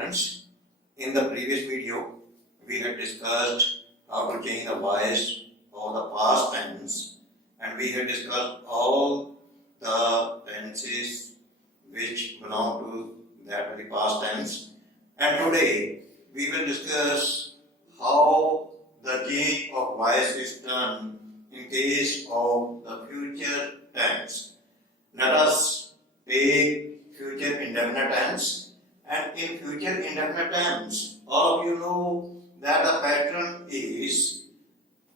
students. In the previous video, we had discussed how to change the voice of the past tense, and we had discussed all the tenses which belong to that very past tense. And today, we will discuss how the change of voice is done in case of the future tense. Let us take future indefinite tense, and in future indefinite tense, all of you know that the pattern is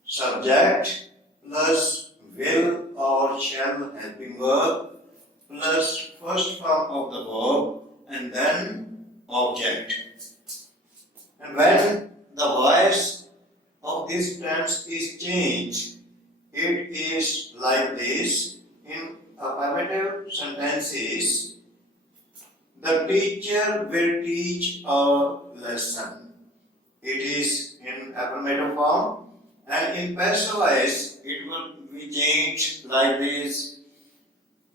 subject plus will or shall helping verb plus first form of the verb and then object. And when the voice of this tense is changed, it is like this. In affirmative sentences, the teacher will teach a lesson. It is in affirmative form, and in passive voice it will be changed like this.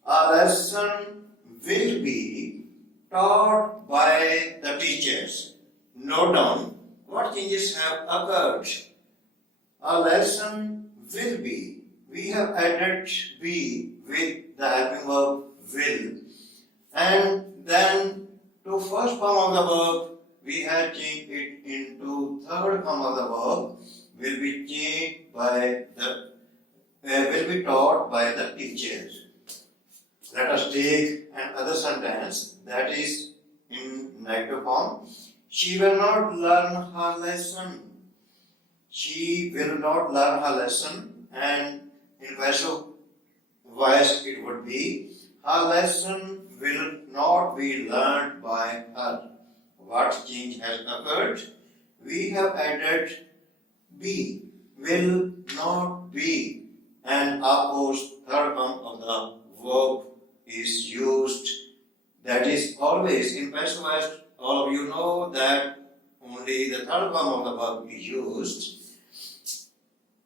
A lesson will be taught by the teachers. Note down what changes have occurred. A lesson will be. We have added be with the helping verb will. And then to first form of the verb, we have changed it into third form of the verb, will be changed by the will be taught by the teachers. Let us take another sentence that is in negative form. She will not learn her lesson. She will not learn her lesson, and in passive voice it would be her lesson will not be learned by her. What change has occurred? We have added be, will not be, and of course third form of the verb is used. That is always in passive voice. All of you know that only the third form of the verb is used.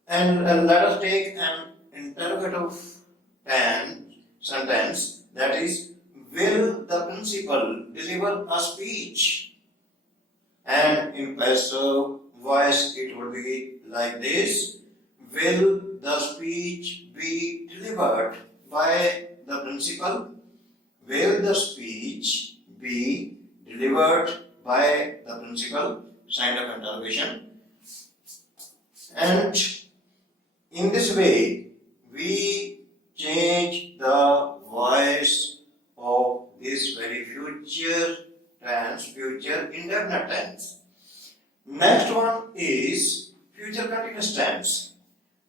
And let us take an interrogative sentence, that is, will the principal deliver a speech? And in passive voice it would be like this. Will the speech be delivered by the principal? Will the speech be delivered by the principal? Sign of interrogation. And in this way, we change the voice of this very future tense, future indefinite tense. Next one is future continuous tense.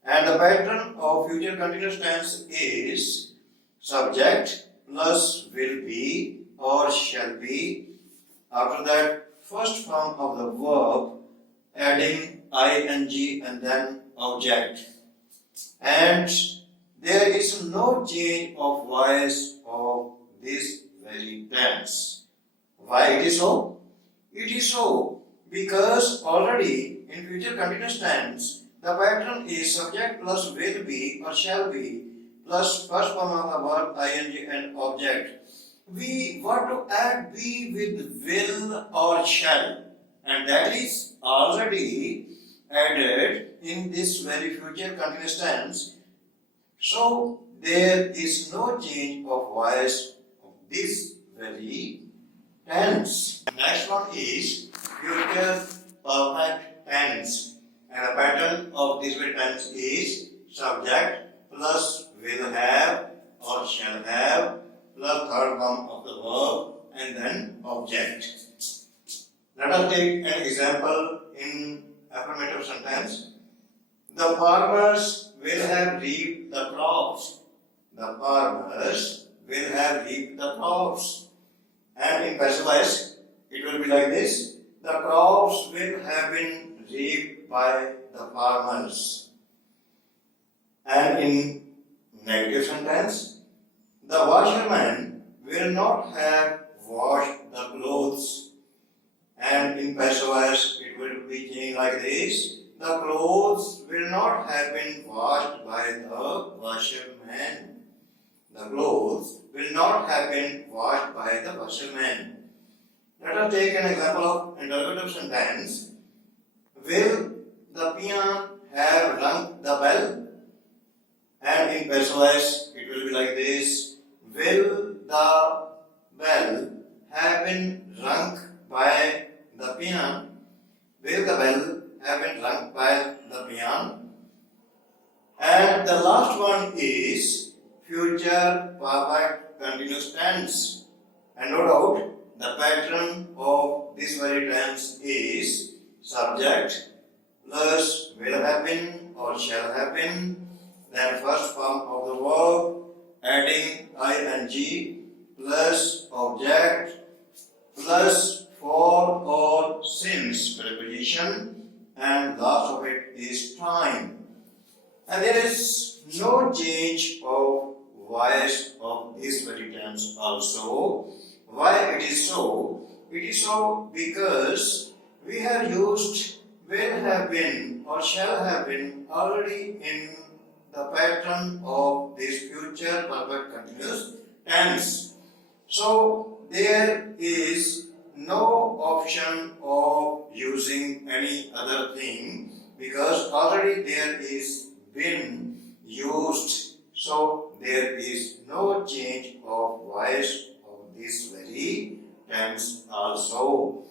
And the pattern of future continuous tense is subject plus will be or shall be. After that, first form of the verb adding ing and then object. And there is no change of voice of this very tense. Why it is so? It is so because already in future continuous tense, the pattern is subject plus will be or shall be plus first form of the verb ing and object. We want to add be with will or shall, and that is already added in this very future continuous tense. So there is no change of voice of this very tense. Next one is future perfect tense, and the pattern of this very tense is subject plus will have or shall have plus third form of the verb and then object. Let us take an example in affirmative sentence. The farmers will have reaped the crops. The farmers will have reaped the crops. And in passive voice, it will be like this. The crops will have been reaped by the farmers. And in negative sentence, the washerman will not have washed the clothes. And in passive voice, it will be changed like this. The clothes will not have been washed by the washerman. The clothes will not have been washed by the washerman. Let us take an example of interrogative sentence. Will the peon have rung the bell? And in passive voice, it will be like this. Will the bell have been rung by the peon? Will the bell have been rung by the peon? And the last one is future perfect continuous tense. And no doubt, the pattern of this very tense is subject plus will have been or shall have been, then first form of the verb adding ing plus object plus for or since preposition, and last of it is time. And there is no change of voice of this very tense also. Why it is so? It is so because we have used will have been or shall have been already in the pattern of this future perfect continuous tense. So there is no option of using any other thing because already there is been used. So there is no change of voice of this very tense also.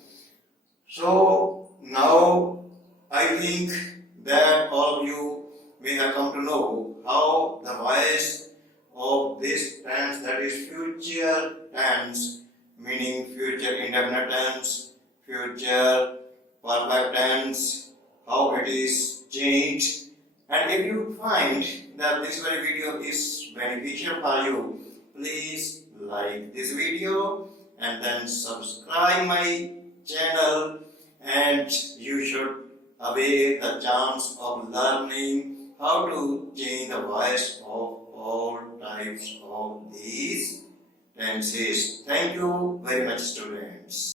So now I think that all of you may have come to know how the voice of this tense, that is future tense, meaning future indefinite tense, future perfect tense, how it is changed. And if you find that this very video is beneficial for you, please like this video and then subscribe my channel, and you should await the chance of learning how to change the voice of all types of these tenses. Thank you very much, students.